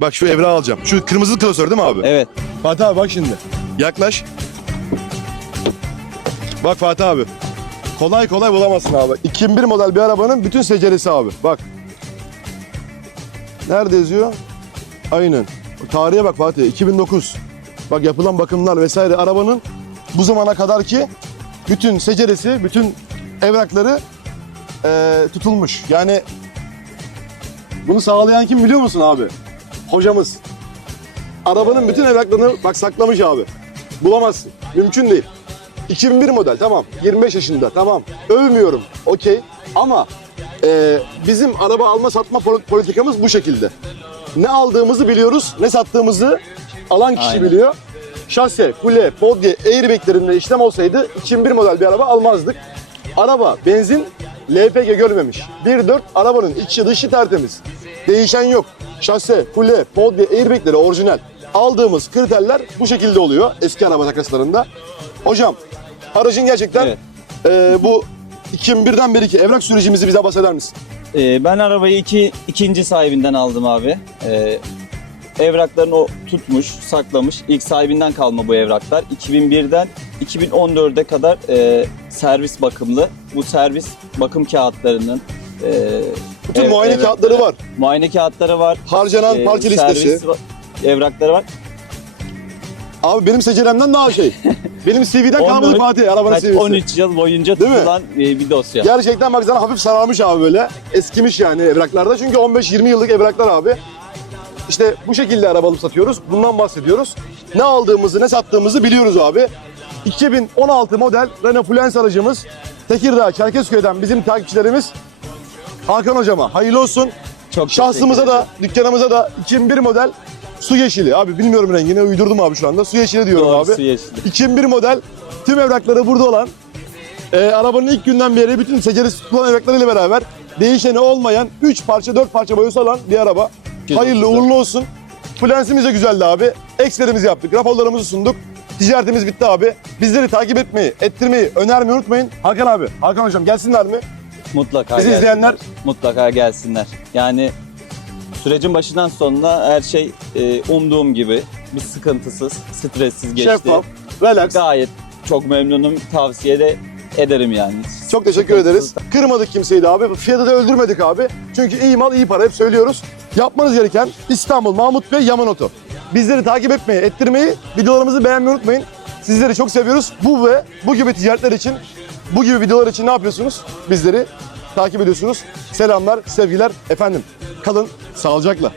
Bak şu evrağı alacağım. Şu kırmızı klasör değil mi abi? Evet. Fatih abi bak şimdi. Yaklaş. Bak Fatih abi. Kolay kolay bulamazsın abi. 2001 model bir arabanın bütün seceresi abi. Bak. Nerede yazıyor? Aynen. Tarihe bak Fatih. 2009. Bak yapılan bakımlar vesaire arabanın bu zamana kadar ki bütün seceresi, bütün evrakları eee, tutulmuş. Yani bunu sağlayan kim biliyor musun abi? Hocamız. Arabanın bütün evraklarını bak saklamış abi. Bulamazsın. Mümkün değil. 2001 model tamam. 25 yaşında tamam. Övmüyorum. Okey. Ama e, bizim araba alma satma pol- politikamız bu şekilde. Ne aldığımızı biliyoruz, ne sattığımızı alan kişi Aynen. biliyor. Şase, kule, podye, airbaglerinde işlem olsaydı 2001 model bir araba almazdık. Araba benzin LPG görmemiş. 1.4 arabanın içi dışı tertemiz. Değişen yok. Şase, kule, podye, airbagleri orijinal. Aldığımız kriterler bu şekilde oluyor eski araba takaslarında. Hocam aracın gerçekten Evet. e, bu 2001'den beriki evrak sürecimizi bize bahseder misin? Ee, ben arabayı iki, ikinci sahibinden aldım abi. Ee, evraklarını o tutmuş, saklamış. İlk sahibinden kalma bu evraklar. 2001'den 2014'e kadar e, servis bakımlı. Bu servis bakım kağıtlarının e, Bütün ev- muayene evrakları- kağıtları var. Muayene kağıtları var. Harcanan e, parça listesi. evrakları var. Abi benim seceremden daha şey. benim CV'den 14 kalmadı Fatih arabanın CV'si. 13 yıl boyunca Değil mi? tutulan e, bir dosya. Gerçekten bak sana hafif sararmış abi böyle. Eskimiş yani evraklarda. Çünkü 15-20 yıllık evraklar abi. İşte bu şekilde araba alıp satıyoruz. Bundan bahsediyoruz. Ne aldığımızı, ne sattığımızı biliyoruz abi. 2016 model Renault Fluence aracımız. Tekirdağ, Çerkezköy'den bizim takipçilerimiz Hakan hocama hayırlı olsun. Çok Şahsımıza teşekkür da, dükkanımıza da 2001 model su yeşili. Abi bilmiyorum rengini uydurdum abi şu anda. Su yeşili diyorum Doğru, abi. su yeşili. 2001 model tüm evrakları burada olan e, arabanın ilk günden beri bütün seceresi tutulan evraklarıyla beraber değişeni olmayan 3 parça 4 parça boyası olan bir araba. Güzel, Hayırlı güzel. uğurlu olsun. Flensimiz de güzeldi abi. Ekslerimizi yaptık. Raporlarımızı sunduk. Ticaretimiz bitti abi. Bizleri takip etmeyi, ettirmeyi, önermeyi unutmayın. Hakan abi, Hakan hocam gelsinler mi? Mutlaka Bizi gelsinler. izleyenler- mutlaka gelsinler. Yani sürecin başından sonuna her şey e, umduğum gibi bir sıkıntısız, stressiz geçti. Şeffaf, relax. Gayet çok memnunum. Tavsiye de ederim yani. Çok teşekkür ederiz. Kırmadık kimseyi de abi. Fiyatı da öldürmedik abi. Çünkü iyi mal iyi para hep söylüyoruz. Yapmanız gereken İstanbul Mahmut Bey Yaman Oto. Bizleri takip etmeyi, ettirmeyi, videolarımızı beğenmeyi unutmayın. Sizleri çok seviyoruz. Bu ve bu gibi ticaretler için, bu gibi videolar için ne yapıyorsunuz? Bizleri takip ediyorsunuz. Selamlar, sevgiler efendim. Kalın sağlıcakla.